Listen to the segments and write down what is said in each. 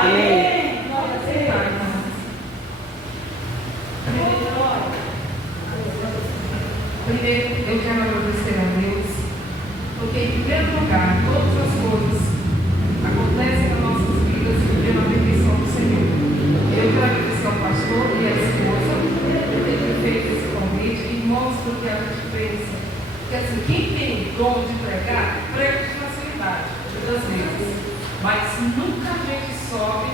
Amém. Primeiro, eu quero agradecer a Deus, porque em primeiro lugar, todas as coisas acontecem nas nossas vidas pela permissão do Senhor. Eu quero agradecer ao pastor e à esposa por terem feito esse convite e mostra o que a gente pensa. Porque assim, quem tem o dom de pregar, prega de facilidade, muitas vezes. Mas nunca a gente sobe.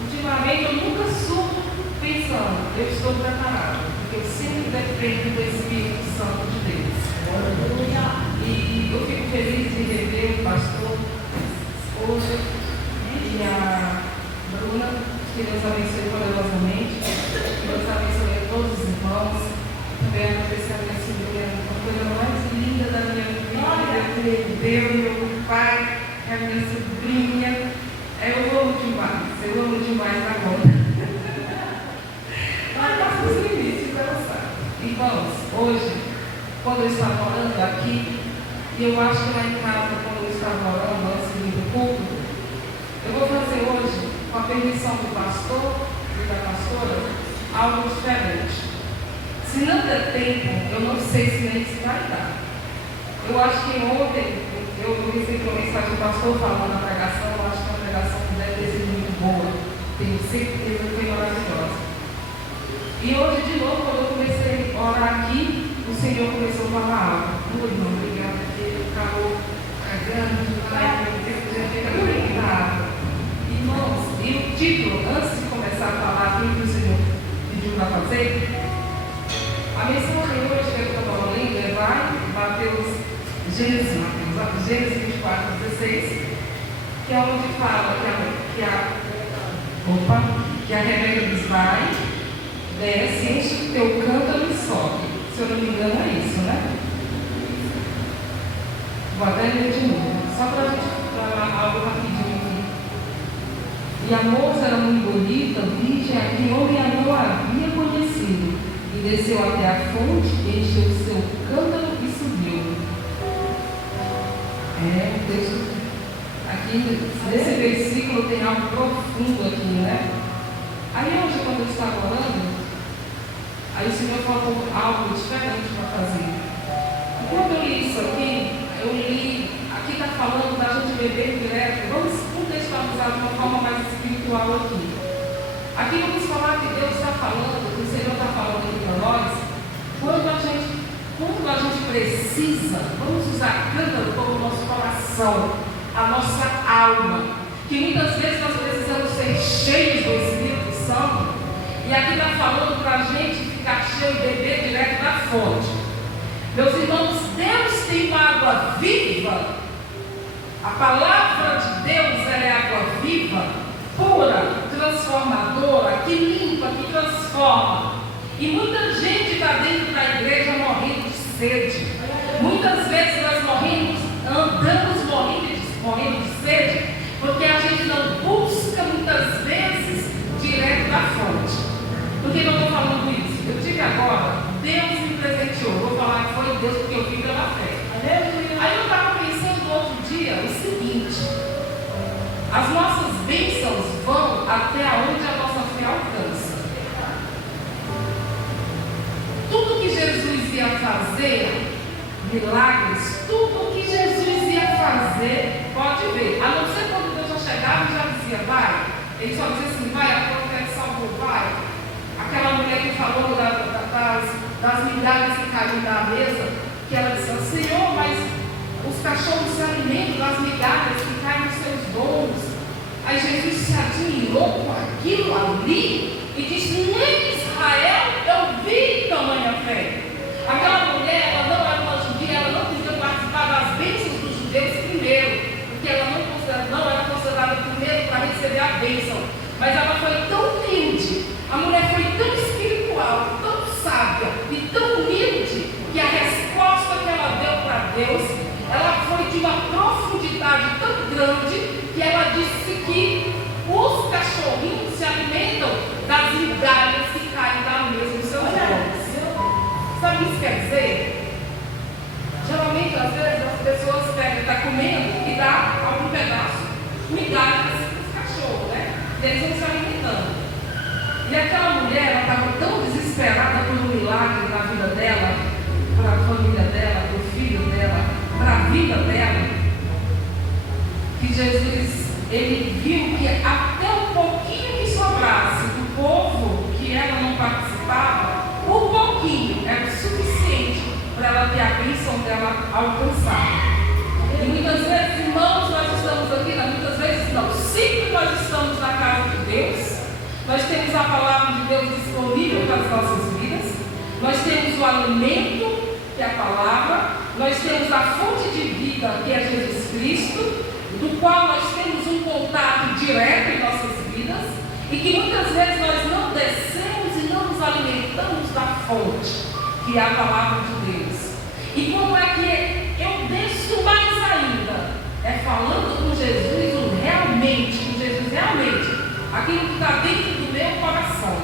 Ultimamente eu nunca subo pensando, eu estou preparado. Porque eu sempre dependo do Espírito Santo de Deus. E eu fico feliz de rever o pastor, a esposa e a Bruna, que Deus abençoe poderosamente. Que Deus abençoe a todos os irmãos. Também agradecer a minha sobrinha, a coisa mais linda da minha vida. Deus, meu pai, a minha sobrinha. Eu amo demais agora. Mas nós temos limites, ela sabe. Irmãos, hoje, quando eu estava orando aqui, e eu acho que lá em casa, quando eu estava orando antes de ir para o culto, eu vou fazer hoje, com a permissão do pastor e da pastora, algo diferente. Se não der tempo, eu não sei se nem se vai dar. Eu acho que ontem, eu recebi uma mensagem do pastor falando na pregação, eu acho que a pregação deve ter sido muito boa. Tenho certeza que foi maravilhosa. E hoje, de novo, quando eu comecei a orar aqui, o Senhor começou a falar algo. Irmão, obrigado, porque ele acabou cagando demais, já fica conectado. Irmãos, e o título, antes de começar a falar aquilo que o Senhor pediu para fazer, a mensagem hoje que eu estou lendo é Gênesis 24, 16, que é onde fala que a Rebeca diz: vai, desce, enche o teu cântaro e sobe. Se eu não me engano é isso, né? Vou até ler de novo, só para a gente falar algo rapidinho aqui. E a moça era muito bonita, virgem, a quem homem não havia conhecido, e desceu até a fonte, encheu o seu cântaro e subiu. O texto aqui, nesse versículo tem algo profundo aqui, né? Aí hoje, quando eu estava orando, aí o Senhor falou algo diferente para fazer. E quando eu li isso aqui, aqui está falando da gente beber direto. Vamos contextualizar de uma forma mais espiritual aqui. Aqui vamos falar que Deus está falando, que o Senhor está falando aqui para nós, quando a gente precisa, vamos usar cântaro como o nosso coração, a nossa alma, que muitas vezes nós precisamos ser cheios do Espírito Santo, e aqui está falando para a gente ficar cheio e beber direto da fonte. Meus irmãos, Deus tem uma água viva, a palavra de Deus é água viva, pura, transformadora, que limpa, que transforma. E muita gente está dentro da igreja morrendo de sede. Muitas vezes nós andamos morrendo de sede, porque a gente não busca muitas vezes direto da fonte. Por que eu estou falando isso? Eu tive agora, Deus me presenteou. Vou falar que foi Deus, porque eu vim pela fé. Aí eu estava pensando no outro dia o seguinte: as nossas bênçãos vão até onde a nossa fé alcança. Tudo que Jesus ia fazer, milagres, tudo que Jesus ia fazer, pode ver. A não ser quando Deus já chegava e já dizia: vai. Ele só dizia assim: vai, a profeta salvou, vai. Aquela mulher que falou das migalhas que caíram da mesa, que ela disse: Senhor, mas os cachorros se alimentam das migalhas que caem nos seus bolos. Aí Jesus se admirou com aquilo ali e disse: nem em Israel eu vi tamanha fé. Aquela mulher, ela não era uma judia, ela não podia participar das bênçãos dos judeus primeiro, porque ela não era considerada primeiro para receber a bênção. Mas ela foi tão humilde, a mulher foi tão espiritual, tão sábia e tão humilde, que a resposta que ela deu para Deus, ela foi de uma profundidade tão grande, que ela disse que os cachorrinhos se alimentam das migalhas que caem da mesa dos seus olhos. Sabe o que isso quer dizer? Geralmente, às vezes, as pessoas pegam, está comendo e dá algum pedaço, migalhas dos cachorros, né? E eles vão se alimentando. E aquela mulher, ela estava tão desesperada por um milagre na vida dela, para a família dela, para o filho dela, para a vida dela, que Jesus, ele viu que até o pouquinho que sobrasse do povo que ela não participava, o pouquinho era o suficiente para ela ter a bênção dela alcançada. E muitas vezes, irmãos, nós estamos aqui, muitas vezes não, sempre nós estamos na casa de Deus, nós temos a palavra de Deus disponível para as nossas vidas, nós temos o alimento, que é a palavra, nós temos a fonte de vida, que é Jesus Cristo, do qual nós temos um contato direto em nossas vidas, e que muitas vezes nós não descemos e não nos alimentamos da fonte, que é a palavra de Deus. E como é que eu desço mais ainda? É falando com Jesus realmente, aquilo que está dentro do meu coração,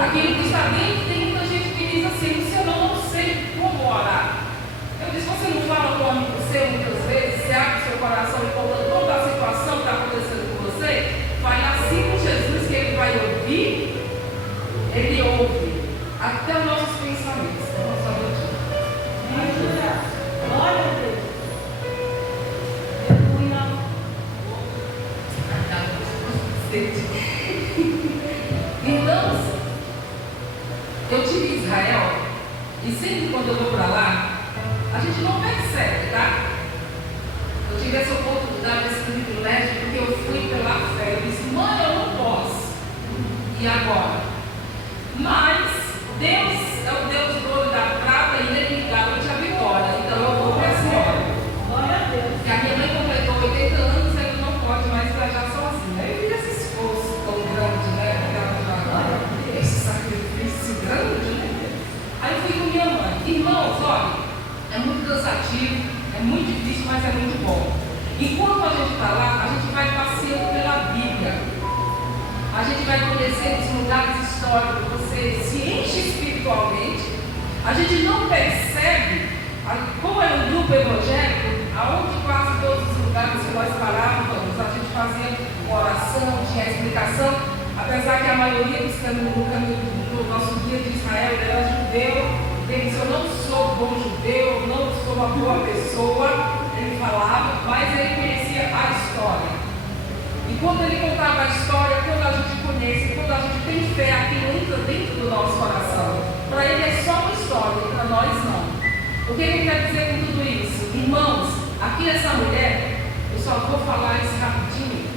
aquilo que está dentro. Tem muita gente que diz assim: Luciano, eu não sei como orar. Eu disse: você não fala com um amigo seu muitas vezes? Você abre o seu coração e conta toda a situação que está acontecendo com você? Vai assim com Jesus, que ele vai ouvir. Ele ouve até os nossos pensamentos. Glória a Deus. Então, eu tive Israel, e sempre quando eu vou para lá, a gente não percebe, tá? Eu tive essa oportunidade, esse privilégio, porque eu fui pela fé. Eu disse: mãe, eu não posso. E agora? Mas Deus é o Deus do ouro e da prata, e ele me garante a vitória. Então eu vou para a senhora. Glória a Deus. E a minha mãe completou 80 anos e ele não pode mais viajar sozinha. Aí eu fiz esse esforço tão grande, né? Esse sacrifício grande, né? Aí eu fui com minha mãe. Irmãos, olha, é muito cansativo, é muito difícil, mas é muito bom. Enquanto a gente está lá, a gente vai passeando pela Bíblia. A gente vai conhecer os lugares históricos, você se enche espiritualmente. A gente não percebe, como era um grupo evangélico, aonde quase todos os lugares que nós parávamos, a gente fazia uma oração, tinha explicação, apesar que a maioria dos caminhos do nosso guia de Israel era judeu. Ele disse: eu não sou bom judeu, eu não sou uma boa pessoa, ele falava, mas ele conhecia a história. E quando ele contava a história, quando a gente conhece, quando a gente tem fé, aquilo entra dentro do nosso coração. Para ele é só uma história, para nós não. O que ele quer dizer com tudo isso? Irmãos, aqui essa mulher, eu só vou falar isso rapidinho.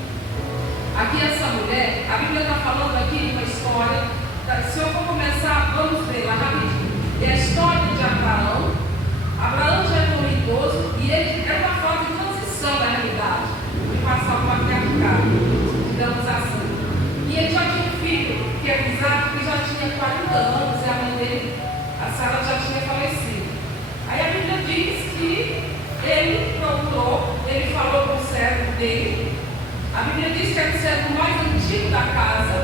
Aqui essa mulher, a Bíblia está falando aqui de uma história. Se eu for começar, vamos ver lá rapidinho. É a história de Abraão. Abraão já é um idoso e ele é uma fase de transição na realidade. De passar o patriarcado, digamos assim. E ele já tinha um filho, que é Isaac, que já tinha 40 anos, e a mãe dele, a Sara, já tinha falecido. Aí a Bíblia diz que ele procurou, ele falou com o servo dele. A Bíblia diz que era o servo mais antigo da casa,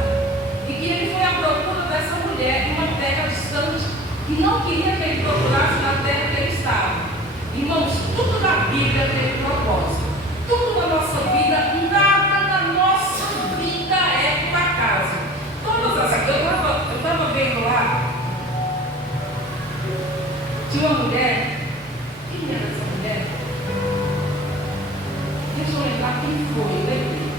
e que ele foi à procura dessa mulher em uma terra distante, e não queria que ele procurasse na terra que ele estava. Irmãos, tudo na Bíblia tem propósito. Tudo na nossa vida, nada na nossa vida é por acaso. Todas as. Eu estava vendo lá, tinha uma mulher. Quem era essa mulher? Deixa eu lembrar quem foi, lembrei.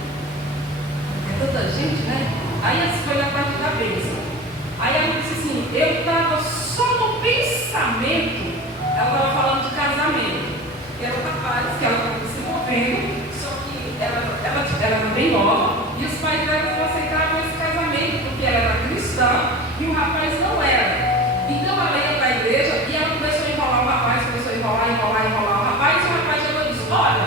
É tanta gente, né? Aí essa foi na parte da bênção. Aí ela disse assim: eu estava só no pensamento. Ela estava falando de casamento. Que era o rapaz que ela estava se envolvendo, só que ela era bem nova, e os pais dela não aceitavam esse casamento, porque ela era cristã e o rapaz não era. Então ela ia para a igreja e ela começou a enrolar o rapaz, começou a enrolar o rapaz, e o rapaz chegou e disse: olha,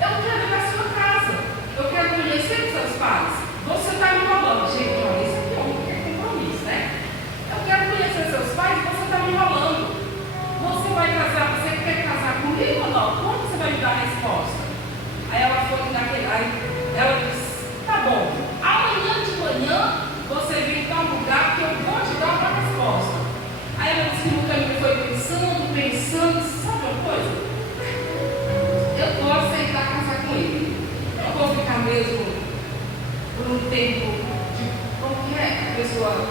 eu quero ir para a sua casa, eu quero conhecer os seus pais, você está me enrolando. Gente, olha, isso aqui é um compromisso, né? Eu quero conhecer seus pais, você está me enrolando. Você vai casar, você quer casar comigo ou não? Quando você vai me dar a resposta? Aí ela foi naquele. Aí ela disse: tá bom, amanhã de manhã você vem em tal lugar que eu vou te dar uma resposta. Aí ela disse que no caminho foi pensando, sabe uma coisa? Eu vou aceitar casar com ele. Eu vou ficar mesmo por um tempo pessoa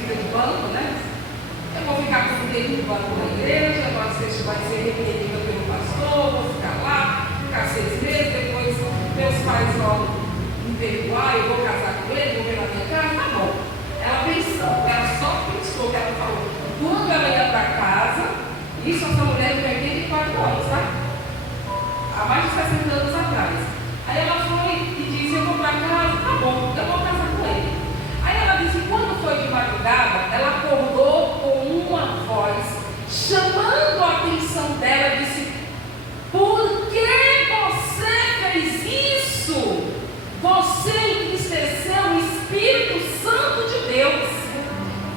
fica de banco, né? Eu vou ficar com o tempo de banco na igreja, vai ser repreendida pelo pastor, vou ficar lá, ficar 6 meses, depois meus pais vão me perdoar, eu vou casar com ele, vou ver na minha casa, tá bom. Ela só pensou que ela falou. Quando ela ia para casa, isso essa mulher tem 84 anos, tá? Há mais de 60 anos atrás. Aí ela foi e disse, eu vou para casa, tá bom, eu vou casar com ele. Aí ela disse, quando foi de madrugada, ela acordou com uma voz, chamando a atenção dela, disse, por que você fez isso? Você entristeceu o Espírito Santo de Deus.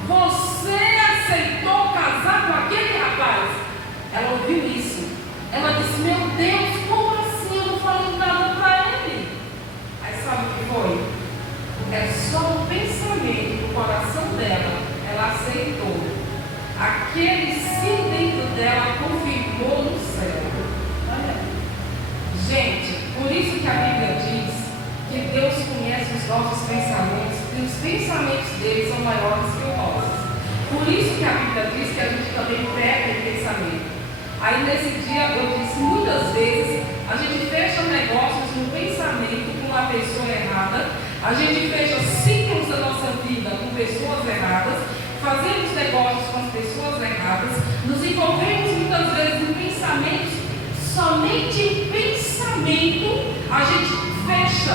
Você aceitou casar com aquele rapaz. Ela ouviu isso. Ela disse, meu Deus, como assim? Eu não falei nada para ele. Aí sabe o que foi? É só o pensamento do coração dela. Ela aceitou. Aquele sim dentro dela confirmou no céu. Gente, por isso que a Bíblia diz que Deus conhece os nossos pensamentos e os pensamentos dele são maiores que os nossos. Por isso que a Bíblia diz que a gente também pega em pensamento. Aí nesse dia eu disse, muitas vezes a gente fecha negócios no pensamento com uma pessoa errada, a gente fecha ciclos da nossa vida com pessoas erradas, fazemos negócios com as pessoas erradas, nos envolvemos muitas vezes em pensamentos, somente em pensamento a gente fecha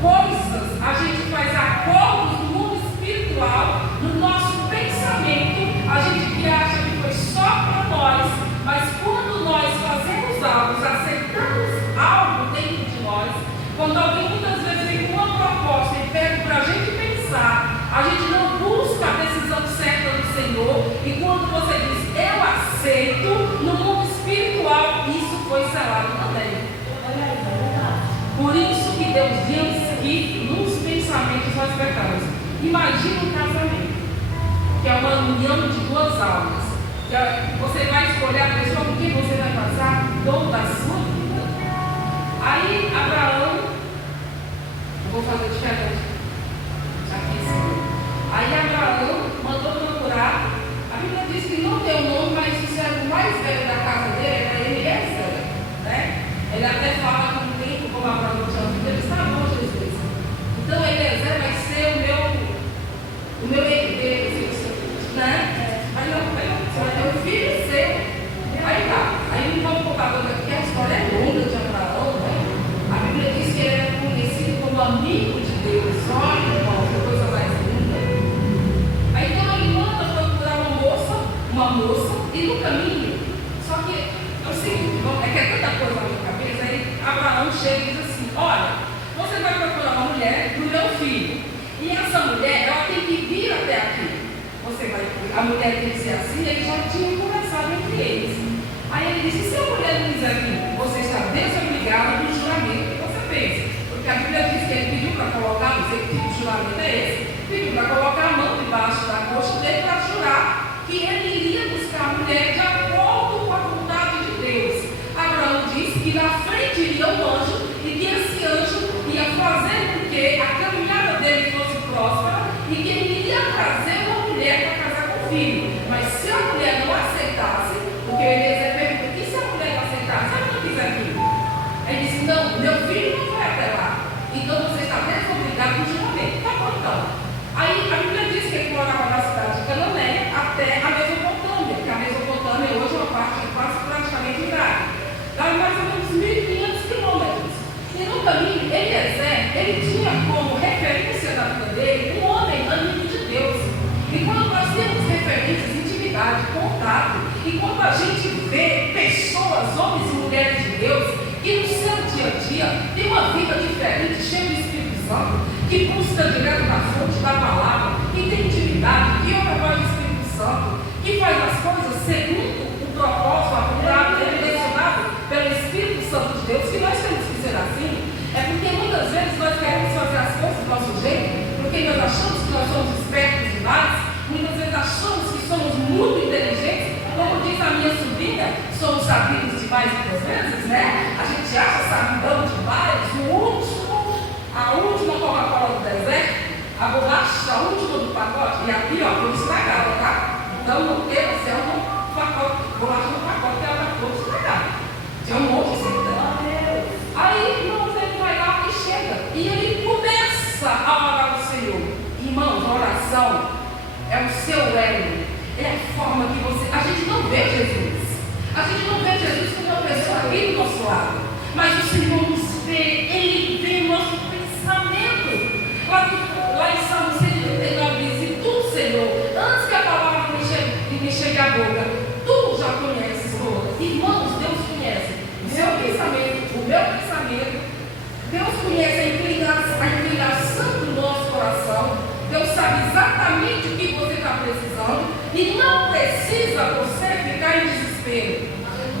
coisas, a gente faz acordos no mundo espiritual, no nosso pensamento, a gente que acha que foi só para nós, mas quando nós fazemos algo, aceitamos algo dentro de nós, quando alguém muitas vezes vem com uma proposta e pede para a gente pensar, a gente não busca a decisão certa do Senhor, e quando você diz, eu aceito, no mundo espiritual, isso foi selado também. Por isso que Deus diz que nos pensamentos nós pecamos. Imagina um casamento, que é uma união de duas almas. Você vai escolher a pessoa com quem você vai passar toda a sua vida. Aí Abraão, eu vou fazer diferente aqui sim. Aí Abraão mandou procurar. A Bíblia diz que não deu nome, mas o servo mais velho da casa dele era Eliezer, né? Ele até fala com o tempo, como Abraão tinha ouvido, ele está bom, Jesus. Então Eliezer vai ser o meu herdeiro, né? Aí não, você vai ter um filho seu. Aí tá. Aí não vamos contar toda porque a história é longa de Abraão, né? A Bíblia diz que ele era conhecido como amigo de Deus. Olha, irmão, que coisa mais linda. Aí então ele manda procurar uma moça, e no caminho, só que é o seguinte, é que é tanta coisa na minha cabeça, aí Abraão chega e diz assim, olha, você vai procurar uma mulher do meu filho, e essa mulher, ela tem que vir até aqui. A mulher tem que ser assim, eles já tinham conversado entre eles. Aí ele disse, se a mulher não quiser vir, você está desobrigado do juramento que você fez. Porque a Bíblia diz que ele pediu para colocar, não sei que tipo de juramento é esse, pediu para colocar a mão debaixo da coxa dele para jurar que ele iria buscar a mulher de acordo com a vontade de Deus. Abraão disse que na frente iria um anjo e que esse anjo ia fazer com que a caminhada dele fosse próspera e que ele iria trazer uma mulher para casar com o filho. Mas se a mulher não aceitasse, porque Eliezer pergunta, e se a mulher não aceitasse? Se ela não quiser vir? Ele disse, não, meu filho não vai até lá. Então você está desobrigado do juramento. Tá bom então. Aí a Bíblia diz que ele morava na cidade de Canané até a Mesopotâmia, que a Mesopotâmia hoje é uma parte quase praticamente irária. Dá mais ou menos 1.500 quilômetros. E no caminho, Eliezer, ele tinha como referência na vida dele um homem amigo de Deus. E quando nós temos referências, intimidade, contato, e quando a gente vê pessoas, homens e mulheres de Deus, que no seu dia a dia tem uma vida diferente, cheia do Espírito Santo, que busca direto na fonte da palavra, que tem intimidade, que ouve a voz do Espírito Santo, que faz as coisas segundo o propósito apurado, direcionado pelo Espírito Santo de Deus, que nós temos que ser assim, é porque muitas vezes nós queremos fazer as coisas do nosso jeito, porque nós achamos que nós somos espertos demais, muitas vezes achamos que somos muito inteligentes, como diz a minha sobrinha, somos sabidos demais muitas vezes, né? A gente acha sabidão demais, a última Coca-Cola do deserto, a bolacha, a última do pacote. lado. Mas o Senhor nos vê, Ele vê o nosso pensamento. Lá em Salmo 139 diz: e tu, Senhor, antes que a palavra me chegue à boca, tu já conheces todas. Irmãos, Deus conhece o seu pensamento, o meu pensamento. Deus conhece a inclinação do nosso coração. Deus sabe exatamente o que você está precisando e não precisa você ficar em desespero.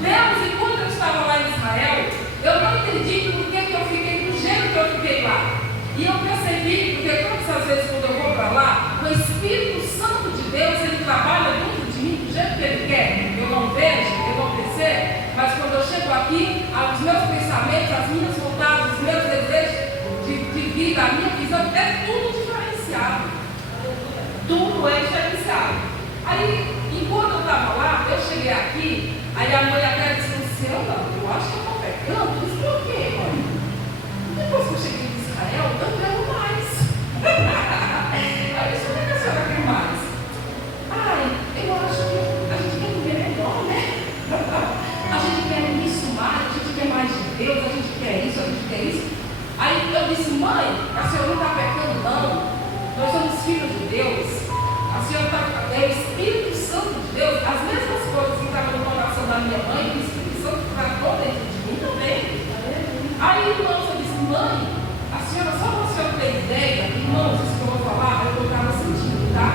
Deus, enquanto eu estava lá em Israel, eu não entendi por que eu fiquei do jeito que eu fiquei lá. E eu percebi, porque todas as vezes quando eu vou para lá, o Espírito Santo de Deus, ele trabalha dentro de mim do jeito que ele quer. Eu não vejo, eu não percebo, mas quando eu chego aqui, os meus pensamentos, as minhas vontades, os meus desejos de vida, a minha visão, é tudo diferenciado. Tudo é diferenciado. Aí, enquanto eu estava lá, eu cheguei aqui, aí a mãe até disse assim: eu acho que eu estou pecando. Eu disse: por quê, mãe? Depois que eu cheguei em Israel, eu quero mais. Aí eu disse: o que a senhora quer mais? Ai, eu acho que a gente quer viver melhor, né? A gente quer isso mais, a gente quer mais de Deus, a gente quer isso, a gente quer isso. Aí eu disse: mãe, a senhora não está pecando, não. Nós somos filhos de Deus. A senhora é o Espírito Santo de Deus. As mesmas coisas que estavam no coração da minha mãe, o Espírito Santo tratou dentro de mim também. Aí, irmãos, eu disse: mãe, a senhora, só para a senhora ter ideia, irmãos, isso que eu vou falar, eu estava sentindo, tá?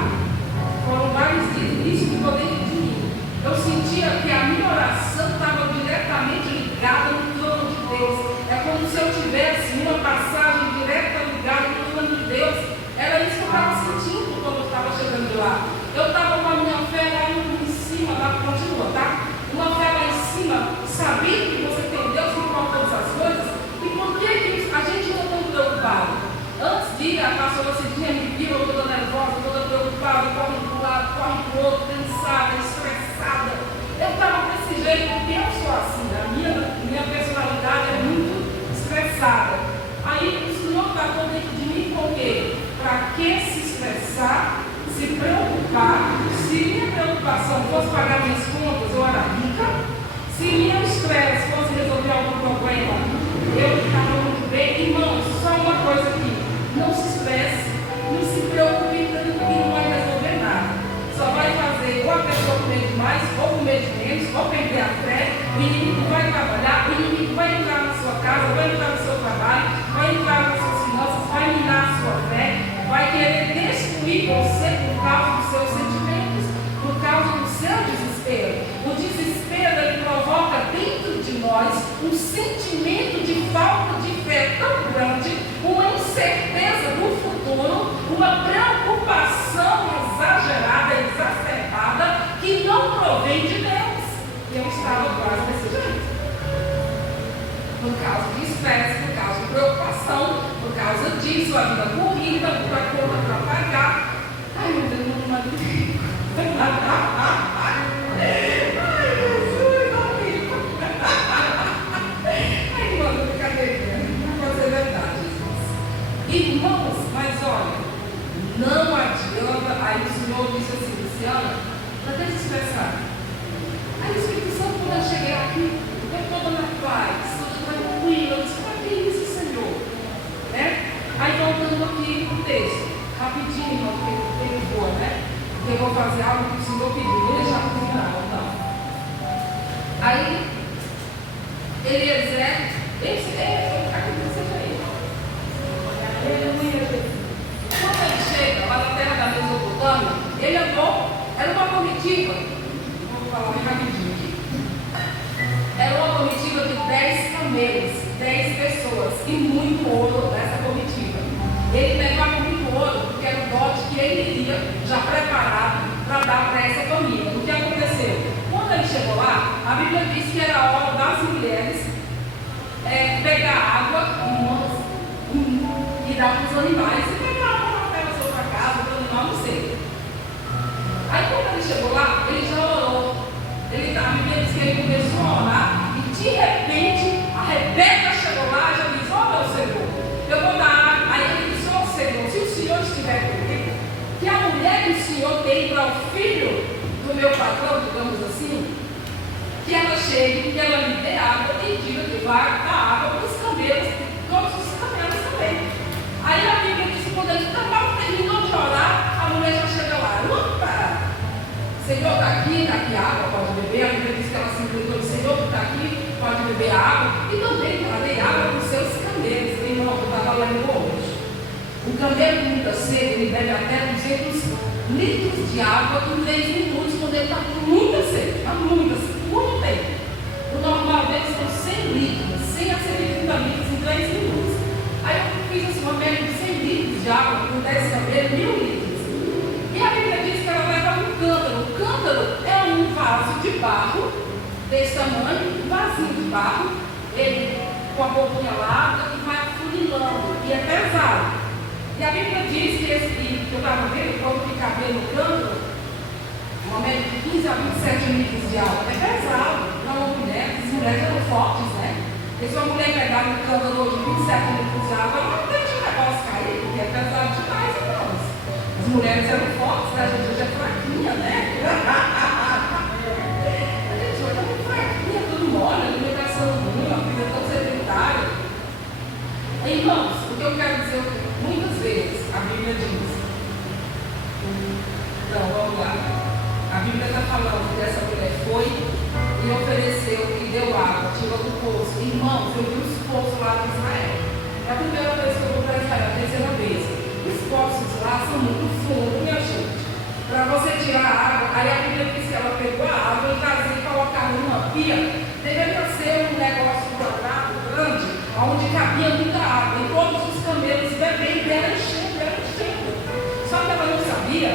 Foram vários dias, isso ficou dentro de mim. Eu sentia que a minha oração estava diretamente ligada no plano de Deus. É como se eu tivesse uma passagem direta ligada no plano de Deus. Era isso que eu estava sentindo quando eu estava chegando lá. Eu estava com a minha fé lá em cima, lá continua, tá? Uma fé lá em cima, sabendo que você tem um Deus que pode todas as coisas. E por que a gente não está tão preocupado? Antes de ir, a pastora Cidinha me viu, eu toda nervosa, toda preocupada, corre para um lado, corre para o outro, cansada, estressada. Eu estava desse jeito porque eu sou assim, a minha personalidade é muito estressada. Aí o Senhor tratou dentro de mim com o quê? Para que se estressar, se preocupar? Se minha preocupação fosse pagar minhas contas, eu era rica. Se meu estresse fosse resolver algum problema, eu ficava muito bem. Irmãos, só uma coisa aqui: não se estresse, não se preocupe tanto que não vai resolver nada. Só vai fazer ou a pessoa comer demais, ou comer de menos, ou perder a fé. O inimigo vai trabalhar, o inimigo vai entrar na sua casa, vai entrar no seu trabalho, vai entrar nas suas finanças, vai minar a sua fé, vai querer destruir você por causa dos seus sentimentos, por causa do seu desespero. O desespero, ele provoca dentro de nós um sentimento de falta de fé tão grande, uma incerteza do futuro, uma preocupação exagerada, exacerbada, que não provém de Deus. E eu estava quase desse jeito. Por causa de estresse, por causa de preocupação, por causa disso, a vida corrida, muita conta para pagar. Ai, meu Deus, não magnifico. Ai, Jesus, não fico. Ai, mano, brincadeirinha. Não pode ser verdade, Jesus. Irmãos, mas olha, não adianta. Aí o Senhor disse assim: Luciana, para que se estressar? Aí o Espírito Santo, quando eu cheguei aqui, eu toda na paz, tranquila, eu disse: para que isso, Senhor? Né? Aí voltando aqui para o texto, rapidinho, irmão, porque o tempo voa, né? Porque eu vou fazer algo que o Senhor pediu, vou deixar para o final, não. Aí, Eliezer, acredito que seja ele. Aleluia, Jesus. Quando ele chega lá na terra da Mesopotâmia, ele andou, era uma comitiva, vou falar bem rapidinho aqui. Era uma comitiva de 10 camelos, 10 pessoas, e muito ouro nessa comitiva. Ele levava muito ouro, porque era o dote que ele iria já preparado para dar para essa família. O que aconteceu? Quando ele chegou lá, a Bíblia diz que era a hora das mulheres pegar água e dar para os animais. E pegar água para a sua casa, para o animal, não sei. Aí quando ele chegou lá, ele já orou. A Bíblia diz que ele começou a orar e de repente a Rebeca chegou lá e já disse: ó, meu Senhor, eu vou dar água. Aí ele disse: ó, Senhor, se o Senhor estiver comigo, que a mulher que o Senhor tem para o filho do meu patrão, digamos assim, que ela chegue, que ela lhe dê água e diga que lá da água para os camelos, todos os camelos também. Aí a Bíblia diz que quando ele terminou de orar, a mulher já chega lá. Opa! Senhor está aqui água, pode beber. A Bíblia diz que ela se inclinou, Senhor está aqui, pode beber água. E também darei água para os seus camelos. Irmão, eu estava lendo hoje. O camelo com muita sede, ele bebe até 200 litros de água em 3 minutos, quando ele está com muita sede. Está muita sede, muito tempo. O normal deles são 100 litros, 100 a 130 litros em 3 minutos. Aí eu fiz assim, uma média de 100 litros de água com 10 camelos, 1000 litros. E a Bíblia diz que ela leva um cântaro. O cântaro é um vaso de barro, desse tamanho, um vasinho de barro, ele com a boquinha larga e vai afunilando, e é pesado. E a Bíblia diz que esse que eu estava vendo, quando que cabia no cântaro, uma média de 15 a 27 litros de água, é pesado. Não, as mulheres eram fortes, né? E se uma mulher pegar no cântaro hoje 27 litros de água, ela não deixa o negócio cair, porque é pesado demais, então. As mulheres eram fortes, né? A gente hoje é fraquinha, né? A gente hoje é muito fraquinha, tudo mole, a alimentação ruim, a vida tão sedentária. Irmãos, o que eu quero dizer, muitas vezes a Bíblia diz, então vamos lá, a Bíblia está falando que essa mulher foi e ofereceu e deu água, tirou do poço. Irmãos, eu vi os poços lá de Israel. É a primeira vez que eu vou para Israel, a terceira vez. Os poços lá são muito fundos, minha gente. Para você tirar a água, aí a Bíblia diz que ela pegou a água e trazia e colocava numa pia. Deveria ser um negócio quadrado, grande, onde cabia muita água. E todos os camelos bebendo, era enchendo. Só que ela não sabia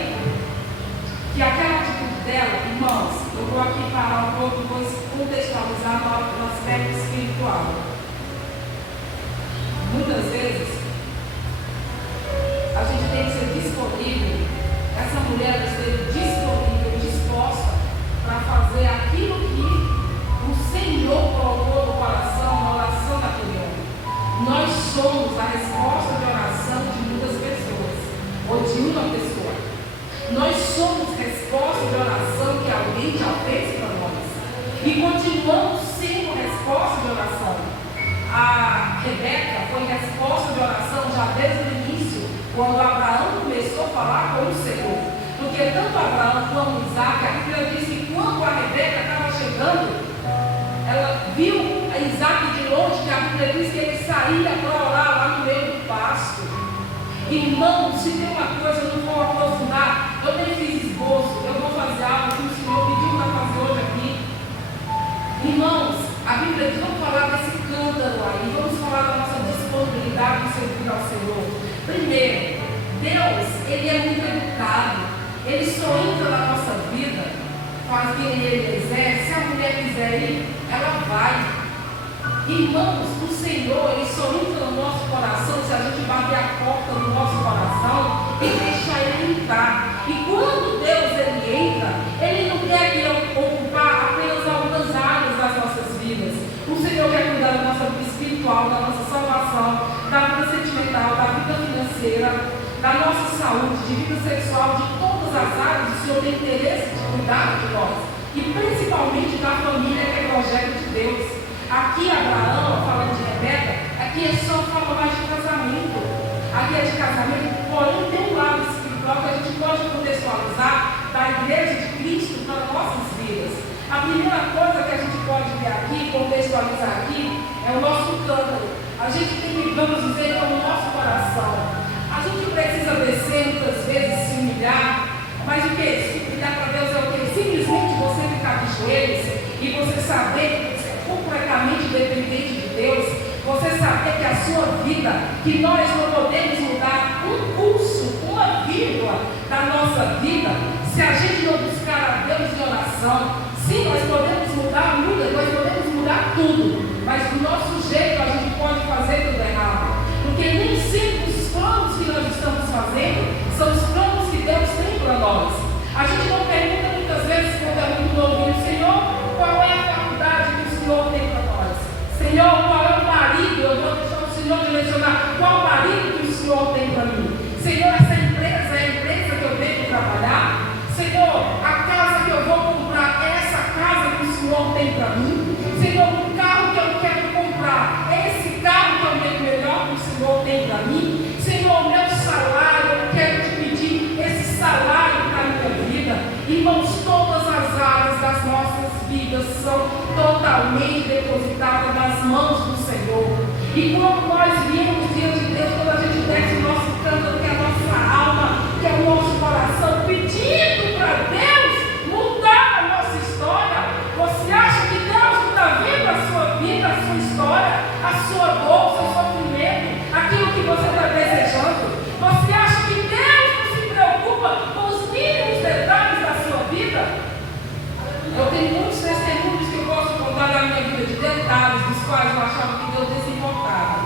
que aquela atitude dela, irmãos, eu vou aqui parar um pouco, vou contextualizar no aspecto espiritual. Muitas vezes, a gente tem que ser disponível. Essa mulher esteve disponível, disposta para fazer aquilo que o Senhor colocou no coração, na oração daquele homem. Nós somos a resposta de oração de muitas pessoas, ou de uma pessoa. Nós somos resposta de oração que alguém já fez para nós. E continuamos sendo resposta de oração. A Rebeca foi resposta de oração já desde o início, quando Abraão começou a falar com o Senhor. Porque tanto Abraão quanto Isaac, a Bíblia diz que quando a Rebeca estava chegando, ela viu a Isaac de longe, que a Bíblia diz que ele saía para orar lá no meio do pasto. Irmãos, se tem uma coisa, eu não vou aprofundar, eu nem fiz esboço, eu vou fazer algo que o Senhor pediu para fazer hoje aqui. Irmãos, a Bíblia diz, vamos falar desse cântaro aí, vamos falar da nossa disponibilidade de servir ao Senhor. Primeiro, Deus, Ele é muito educado, Ele só entra na nossa vida, faz quem Ele quiser. Se a mulher quiser ir, ela vai. Irmãos, o Senhor, Ele só entra no nosso coração se a gente bater a porta do nosso coração e deixar Ele entrar. E quando Deus Ele entra, Ele não quer que eu ocupar apenas algumas áreas das nossas vidas. O Senhor quer cuidar da nossa vida espiritual, da nossa salvação, da vida sentimental, da vida financeira, da nossa saúde, de vida sexual, de todas as áreas. O Senhor tem interesse de cuidar de nós. E principalmente da família, que é projeto de Deus. Aqui Abraão, falando de Rebeca, aqui é só falar mais de casamento. Aqui é de casamento, porém tem um lado espiritual que a gente pode contextualizar da igreja de Cristo para nossas vidas. A primeira coisa que a gente pode ver aqui, contextualizar aqui, é o nosso cântaro. A gente tem que, vamos dizer, com o nosso coração. A gente precisa descer muitas vezes, se humilhar, mas o que? Se humilhar para Deus é o que? Simplesmente você ficar de joelhos e você saber que completamente dependente de Deus, você saber que a sua vida, que nós não podemos mudar um pulso, uma vírgula da nossa vida, se a gente não buscar a Deus em oração. Sim, nós podemos mudar, nós podemos mudar tudo, mas do nosso jeito a gente pode fazer tudo errado, porque nem sempre os planos que nós estamos fazendo são os planos que Deus tem para nós. A gente não pergunta muitas vezes quando é muito novinho, Senhor, qual é a faculdade que o Senhor tem para nós? Senhor, qual é o marido? Eu vou deixar o Senhor direcionar qual marido que o Senhor tem para mim. Senhor, essa empresa é a empresa que eu tenho que trabalhar. Senhor, a casa que eu vou comprar é essa casa que o Senhor tem para mim. Senhor, o carro que eu quero comprar mente depositada nas mãos do Senhor. E quando nós viemos diante de Deus, quando a gente desce o nosso cântaro, que é a nossa alma, que é o nosso coração, pedindo para Deus mudar a nossa história, você acha que Deus não está vendo a sua vida, a sua história, a sua dor, o seu sofrimento, aquilo que você está desejando? Você acha que Deus não se preocupa com os mínimos detalhes da sua vida? Eu tenho muitos testemunhos que eu posso contar da minha vida, de detalhes dos quais eu achava que Deus se importava.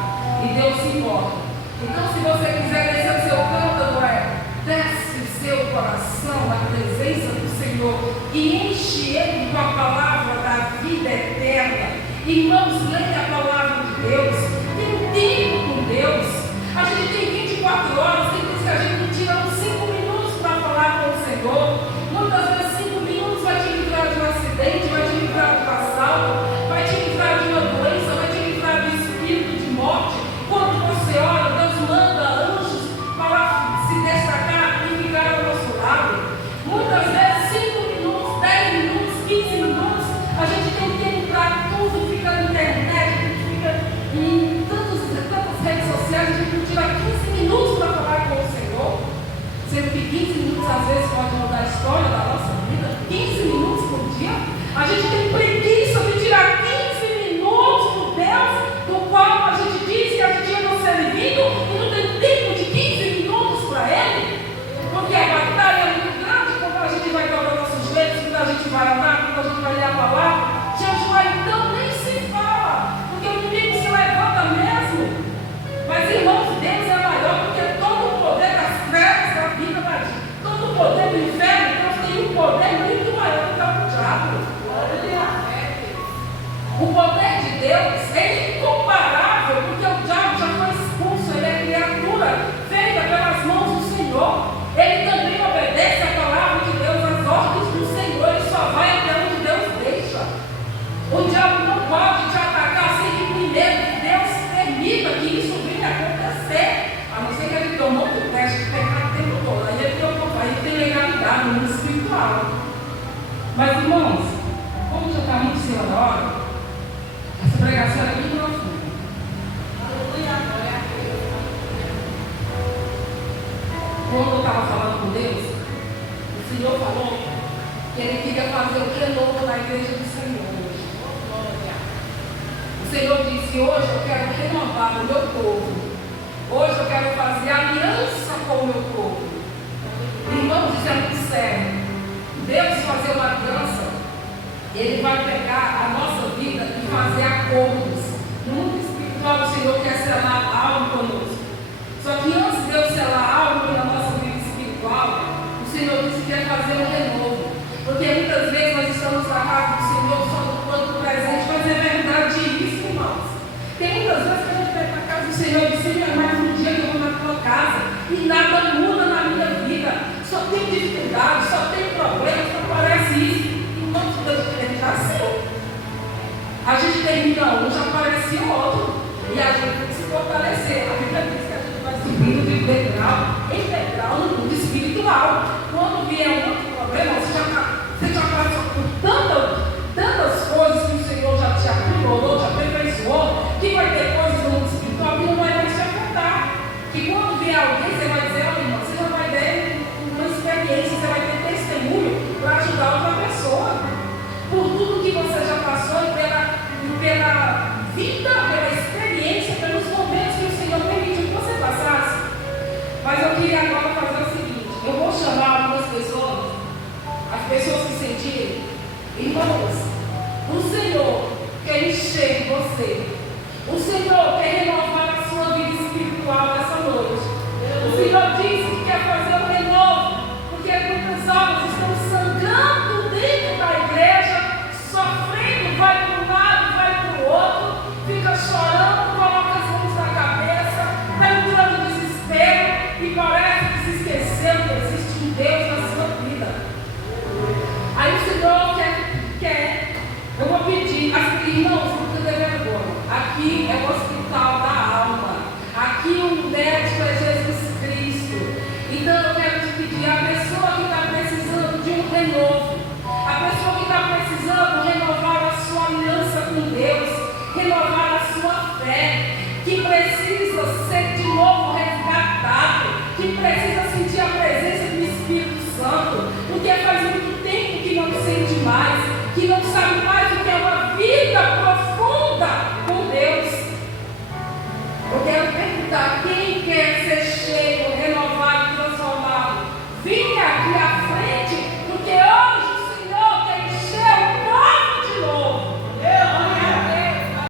E Deus se importa. Então, se você quiser descer o seu cântaro, desce o seu coração na presença do Senhor e enche ele com a palavra da vida eterna. Irmãos, leia a palavra de Deus. Tem tempo com Deus. A gente tem 24 horas, tem vezes que a gente não tira uns 5 minutos para falar com o Senhor. Muitas vezes 5 minutos vai te livrar de um acidente, vai te livrar de um assalto, vai te livrar de uma doença, vai te livrar do espírito de morte. Quando você ora, Deus manda anjos para se destacar e ficar ao nosso lado. Muitas vezes 5 minutos, 10 minutos, 15 minutos, a gente tem tempo para tudo, fica na internet, fica em tantas redes sociais, a gente não tira 15 minutos para falar com o Senhor. Sendo que 15 minutos às vezes pode mudar a história da nossa vida. 15 minutos por dia. A gente tem preguiça de tirar 15 minutos por Deus, do qual a gente diz que a gente ia não servindo e não tem tempo de 15 minutos para Ele. Porque a batalha é muito grande quando a gente vai dobrar nossos joelhos, quando a gente vai orar, quando a gente vai ler a palavra. Jejuar então nem se fala, porque o inimigo se levanta mesmo. Mas irmãos, Deus é maior do que todo o poder das trevas da vida da gente. Todo o poder do inferno, Deus tem um poder muito maior do que o diabo. O poder de Deus é incomparável, porque o diabo já foi expulso, ele é criatura feita pelas mãos do Senhor. Ele também obedece a palavra de Deus, as ordens do Senhor, ele só vai até onde Deus deixa. O diabo não pode te atacar sem que primeiro Deus permita que isso venha acontecer. A não ser que ele tomou o teste de pecar o tempo todo. Aí tem legalidade no mundo espiritual. Mas irmãos, como já está muito em cima da hora, essa pregação é muito profunda. Quando eu estava falando com Deus, o Senhor falou que Ele queria fazer o renovo na igreja do Senhor hoje. O Senhor disse: hoje eu quero renovar o meu povo. Hoje eu quero fazer aliança com o meu povo. Irmãos, isso é muito sério. Deus fazer uma aliança, Ele vai pegar a nossa vida e fazer acordos. No mundo espiritual, o Senhor quer selar algo conosco. Só que antes de Deus selar algo na nossa vida espiritual, o Senhor disse que quer fazer um renovo. Porque muitas vezes nós estamos na casa do Senhor só no plano presente, mas é verdade isso, irmãos. Tem muitas vezes que a gente vai para a casa do Senhor e diz: Senhor, mais um dia que eu vou na tua casa e nada muda na minha vida. Só tem dificuldade, só tem problema, só parece isso. Irmãos, Deus quer já assim. A gente termina um, já aparece o outro. E a gente tem que se fortalecer. A Bíblia diz que a gente vai subindo de degrau em degrau no mundo espiritual. Quando vier um outro problema, você já passou por tantas coisas que o Senhor já te aprimorou, já aperfeiçoou, que vai ter coisas no mundo espiritual que não vai mais te afetar. Que quando vier alguém, você vai dizer: olha, irmão, você já vai ter uma experiência, você vai ter testemunho para ajudar outra pessoa. Por tudo que você já passou e pela vida, pela experiência, pelos momentos que o Senhor permitiu que você passasse. Mas eu queria agora fazer o seguinte: eu vou chamar algumas pessoas, as pessoas que sentirem, irmãos, o Senhor quer encher você, o Senhor quer renovar a sua vida espiritual nessa noite. O Senhor diz